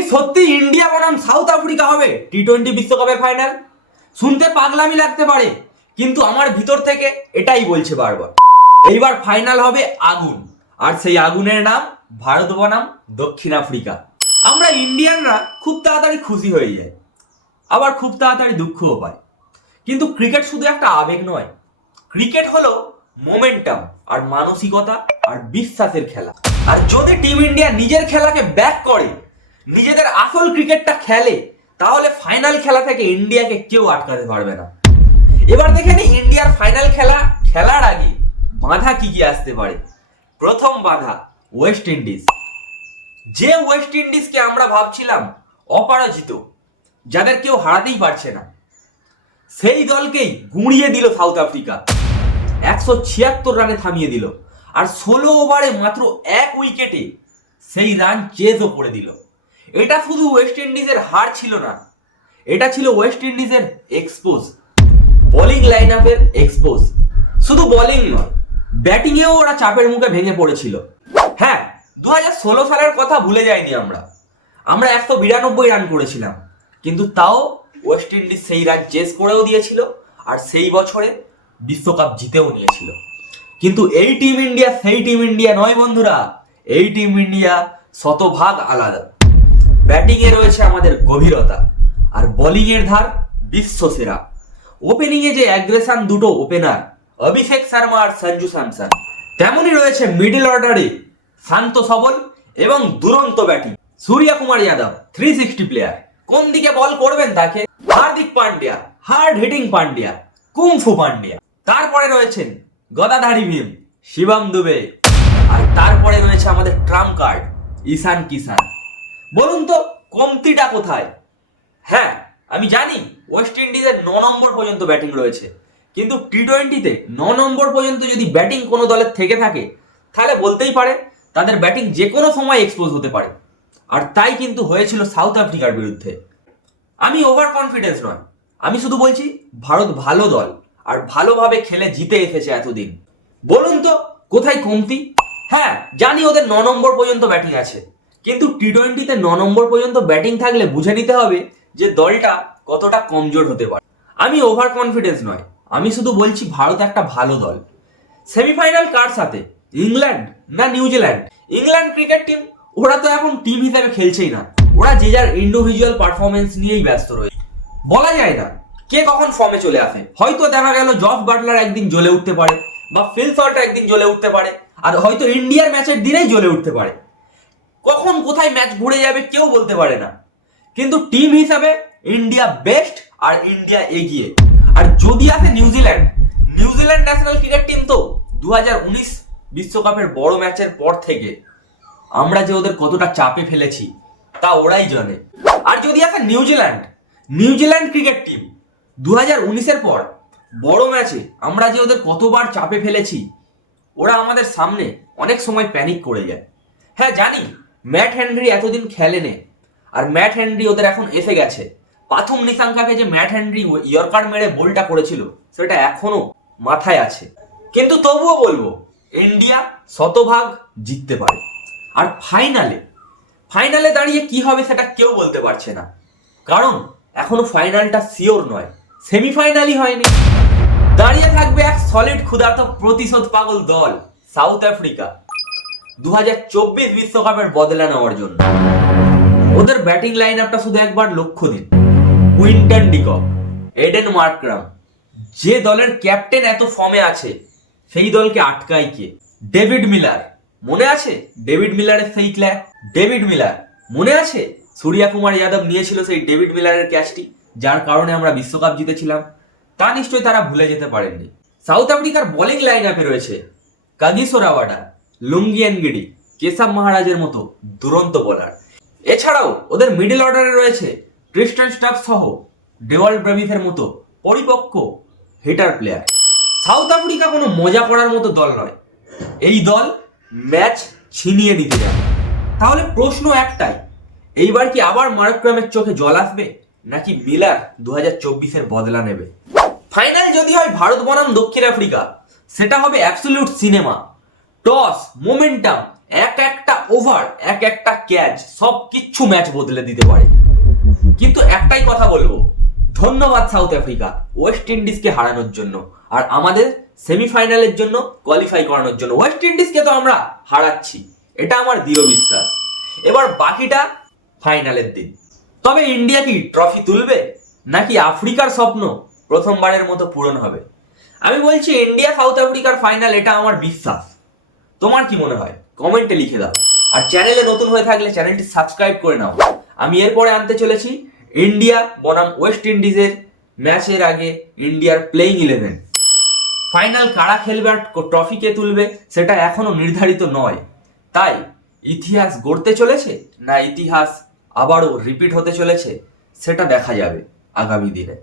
কি সত্যি ইন্ডিয়া বনাম সাউথ আফ্রিকা হবে টি-20 বিশ্বকাপের ফাইনাল? শুনতে পাগলামি লাগতে পারে, কিন্তু আমার ভিতর থেকে এটাই বলছে বারবার, এইবার ফাইনাল হবে আগুন। আর সেই আগুনের নাম ভারত বনাম দক্ষিণ আফ্রিকা। আমরা ইন্ডিয়ানরা খুব তাড়াতাড়ি খুশি হয়ে যায়, আবার খুব তাড়াতাড়ি দুঃখও পায়। কিন্তু ক্রিকেট শুধু একটা আবেগ নয়, ক্রিকেট হলো মোমেন্টাম আর মানসিকতা আর বিশ্বাসের খেলা। আর যদি টিম ইন্ডিয়া নিজের খেলাকে ব্যাক করে, নিজেদের আসল ক্রিকেটটা খেলে, তাহলে ফাইনাল খেলা থেকে ইন্ডিয়াকে কেউ আটকাতে পারবে না। এবার দেখে নি ইন্ডিয়ার ফাইনাল খেলা খেলার আগে বাধা কি কি আসতে পারে। প্রথম বাধা ওয়েস্ট ইন্ডিজ। যে ওয়েস্ট ইন্ডিজকে আমরা ভাবছিলাম অপরাজিত, যাদের কেউ হারাতেই পারছে না, সেই দলকেই গুঁড়িয়ে দিল সাউথ আফ্রিকা। 176 রানে থামিয়ে দিল, আর 16 ওভারে মাত্র 1 উইকেটে সেই রান চেজও করে দিল। এটা শুধু ওয়েস্ট ইন্ডিজের হার ছিল না, এটা ছিল ওয়েস্ট ইন্ডিজের এক্সপোজ, বোলিং লাইন আপের এক্সপোজ। শুধু বোলিং নয়, ব্যাটিংয়েও ওরা চাপের মুখে ভেঙে পড়েছিল। হ্যাঁ, 2016 সালের কথা ভুলে যাইনি আমরা 192 রান করেছিলাম, কিন্তু তাও ওয়েস্ট ইন্ডিজ সেই রান চেস করেও দিয়েছিল, আর সেই বছরে বিশ্বকাপ জিতেও নিয়েছিল। কিন্তু এই টিম ইন্ডিয়া সেই টিম ইন্ডিয়া নয় বন্ধুরা, এই টিম ইন্ডিয়া শতভাগ আলাদা। ব্যাটিং এ রয়েছে আমাদের গভীরতা, আর বোলিং এর ধার বিশ্বসেরা। ওপেনিং এ যে অ্যাগ্রেশন দুটো ওপেনার অভিষেক শর্মা আর সঞ্জু স্যামসন, তেমনই রয়েছে মিডল অর্ডারে শান্ত সবল এবং দুরন্ত ব্যাটিং সূর্য কুমার যাদব, 360 প্লেয়ার। কোন দিকে বল করবেন তাকে? Hardik Pandya, hard hitting Pandya, kung fu Pandya. তারপরে রয়েছেন গদাধারী ভীম, শিবম দুবে, আর তারপরে রয়েছে আমাদের ট্রাম্প কার্ড ঈশান কিষান। বলুন তো কমতিটা কোথায়? হ্যাঁ, আমি জানি ওয়েস্ট ইন্ডিজের 9 নম্বর পর্যন্ত ব্যাটিং রয়েছে, কিন্তু টি-20তে 9 নম্বর পর্যন্ত যদি ব্যাটিং কোনো দলের থেকে থাকে, তাহলে বলতেই পারে তাদের ব্যাটিং যে কোনো সময় এক্সপোজ হতে পারে। আর তাই কিন্তু হয়েছিল সাউথ আফ্রিকার বিরুদ্ধে। আমি ওভার কনফিডেন্স নয়, আমি শুধু বলছি ভারত ভালো দল, আর ভালোভাবে খেলে জিতে এসেছে এতদিন। বলুন তো কোথায় কমতি? হ্যাঁ, জানি ওদের 9 নম্বর পর্যন্ত ব্যাটিং আছে, কিন্তু টি-20তে 9 নম্বর পর্যন্ত ব্যাটিং থাকলে বুঝে নিতে হবে যে দলটা কতটা কমজোর হতে পারে। আমি ওভার কনফিডেন্স নয়, আমি শুধু বলছি ভারত একটা ভালো দল। সেমিফাইনাল কার সাথে? ইংল্যান্ড না নিউজিল্যান্ড? ইংল্যান্ড ক্রিকেট টিম, ওরা তো এখন টিম হিসেবে খেলছেই না, ওরা যে যার ইন্ডিভিজুয়াল পারফরমেন্স নিয়েই ব্যস্ত রয়েছে। বলা যায় না কে কখন ফর্মে চলে আসে। হয়তো দেখা গেল জস বাটলার একদিন জ্বলে উঠতে পারে, বা ফিল সল্ট একদিন জ্বলে উঠতে পারে, আর হয়তো ইন্ডিয়ার ম্যাচের দিনেই জ্বলে উঠতে পারে। কখন কোথায় ম্যাচ ঘুরে যাবে কেউ বলতে পারে না, কিন্তু টিম হিসাবে ইন্ডিয়া বেস্ট, আর ইন্ডিয়া এগিয়ে। আর যদি আসে New Zealand, New Zealand national cricket team তো 2019 বিশ্বকাপের বড় ম্যাচের পর থেকে আমরা যে ওদের কতটা চাপে ফেলেছি তা ওরাই জানে। আর যদি আসে নিউজিল্যান্ড, নিউজিল্যান্ড ক্রিকেট টিম 2019-এর পর বড় ম্যাচে আমরা যে ওদের কতবার চাপে ফেলেছি, ওরা আমাদের সামনে অনেক সময় প্যানিক করে যায়। হ্যাঁ জানি ম্যাট হেনরি এতদিন খেলেনে, আর ম্যাট হেনরি ওদের এখন এসে গেছে। প্রথম নিশাঙ্কাকে যে ম্যাট হেনরি ইয়র্কার মেরে বোলটা করেছিল, সেটা এখনো মাথায় আছে। কিন্তু তবুও বলবো ইন্ডিয়া শতভাগ জিততে পারে। আর ফাইনালে দাঁড়িয়ে কি হবে সেটা কেউ বলতে পারছে না, কারণ এখনো ফাইনালটা শিওর নয়, সেমিফাইনালই হয়নি। দাঁড়িয়ে থাকবে এক সলিড ক্ষুধার্ত প্রতিশোধ পাগল দল সাউথ আফ্রিকা 2024 বিশ্বকাপের বদলা নেওয়ার জন্য। ওদের ব্যাটিং লাইন আপটা শুধু একবার লক্ষ্য দিন। কুইন্টন ডিকক, এডেন মার্করাম, যে দলের ক্যাপ্টেন এত ফর্মে আছে, সেই দলকে আটকায় কে? ডেভিড মিলার, মনে আছে ডেভিড মিলারের সেই ক্ল্যাচ? ডেভিড মিলার মনে আছে সূর্য কুমার যাদব নিয়েছিল সেই ডেভিড মিলারের ক্যাচটি, যার কারণে আমরা বিশ্বকাপ জিতেছিলাম? তা নিশ্চয়ই তারা ভুলে যেতে পারেননি। সাউথ আফ্রিকার বোলিং লাইন আপে রয়েছে Kagiso Rabada, Lungi Ngidi, Keshav মহারাজের মতো দুরন্ত বোলার। এছাড়াও ওদের মিডল অর্ডারে রয়েছে ক্রিস্টান স্টাফ সহ ডেওয়াল ব্রেভিসের মতো পরিপক্ক হিটার প্লেয়ার। সাউথ আফ্রিকা কোনো মজা করার মতো দল নয়, এই দল ম্যাচ ছিনিয়ে নিতে যাবে। তাহলে প্রশ্ন একটাই, এইবার কি আবার মার্করামের চোখে জল আসবে, নাকি মিলার 2024-এর বদলা নেবে? ফাইনাল যদি হয় ভারত বনাম দক্ষিণ আফ্রিকা, সেটা হবে অ্যাবসলিউট সিনেমা। টস, মোমেন্টাম, একটা ওভার, এক একটা ক্যাচ সব কিচ্ছু ম্যাচ বদলে দিতে পারে। কিন্তু একটাই কথা বলবো, ধন্যবাদ সাউথ আফ্রিকা ওয়েস্ট ইন্ডিজকে হারানোর জন্য আর আমাদের সেমিফাইনালের জন্য কোয়ালিফাই করানোর জন্য। ওয়েস্ট ইন্ডিজকে তো আমরা হারাচ্ছি, এটা আমার দৃঢ় বিশ্বাস। এবার বাকিটা ফাইনালের দিন। তবে ইন্ডিয়া কি ট্রফি তুলবে, নাকি আফ্রিকার স্বপ্ন প্রথমবারের মতো পূরণ হবে? আমি বলছি ইন্ডিয়া সাউথ আফ্রিকার ফাইনাল, এটা আমার বিশ্বাস। তোমার কি মনে হয় কমেন্টে লিখে দাও। আর চ্যানেলে নতুন হয়ে থাকলে চ্যানেলটি সাবস্ক্রাইব করে নাও। আমি এরপরে আনতে চলেছি ইন্ডিয়া বনাম ওয়েস্ট ইন্ডিজের ম্যাচের আগে ইন্ডিয়ার প্লেইং 11। ফাইনাল কারা খেলবে আর ট্রফি কে তুলবে সেটা এখনো নির্ধারিত নয়। তাই ইতিহাস গড়তে চলেছে না ইতিহাস আবারও রিপিট হতে চলেছে, সেটা দেখা যাবে আগামী দিনে।